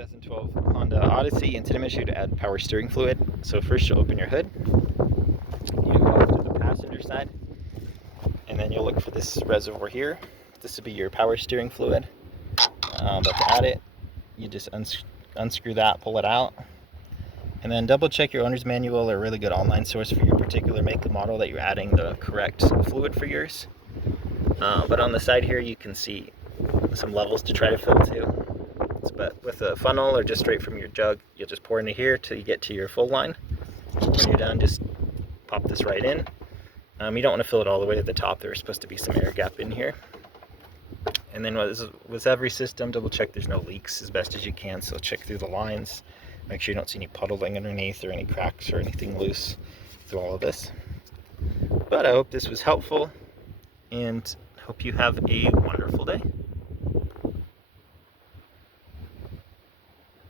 2012 Honda Odyssey, and today I'm going to show you to add power steering fluid. So first you'll open your hood, you go off to the passenger side, and then you'll look for this reservoir here. This will be your power steering fluid. But to add it, you just unscrew that, pull it out, and then double check your owner's manual or a really good online source for your particular make and model that you're adding the correct fluid for yours. But on the side here you can see some levels to try to fill to. But with a funnel or just straight from your jug, you'll just pour into here till you get to your full line. When you're done, just pop this right in. You don't want to fill it all the way to the top. There's supposed to be some air gap in here. And then with every system, double check there's no leaks as best as you can. So check through the lines, make sure you don't see any puddling underneath or any cracks or anything loose through all of this. But I hope this was helpful and hope you have a wonderful day.